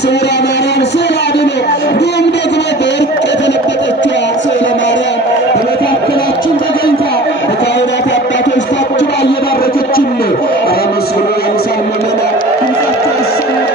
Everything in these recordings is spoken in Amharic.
ስውራ ማርያም ስዕል አድኖ እንዲሁም ደግሞ በወርቅ የተለበጠችው ስዕለ ማርያም በመካከላችን ተገኝታ በካህናት አባቶች ታጅባ እየባረከችን ነው። ኧረ መስግኑ ያንሳል ምዕመናን ድምፃቸው ይሰማል።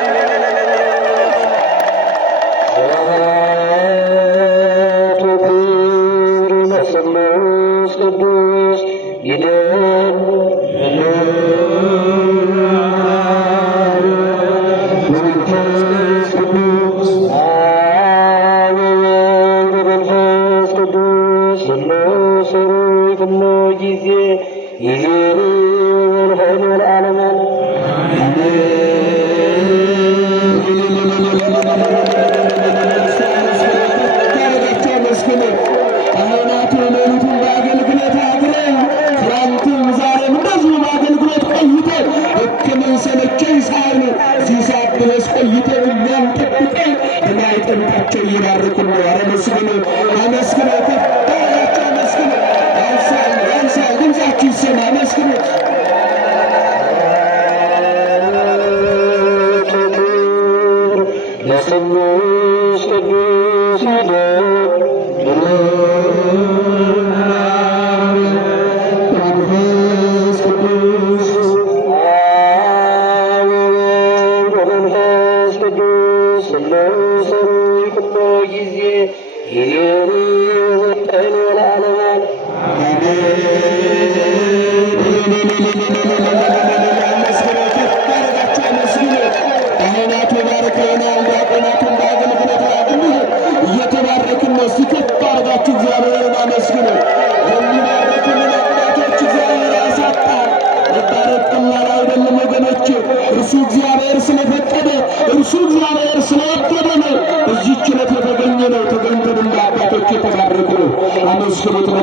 ይባርኩን ነው። ኧረ መስግኑ አመስግኑ ተባላችሁ አመስግኑ። ያንሳል ያንሳል ድምፃችሁ ይሰማ አመስግኑ። ለስሉስ ቅዱስ እርሱ እግዚአብሔር ስለፈቀደ እርሱ እግዚአብሔር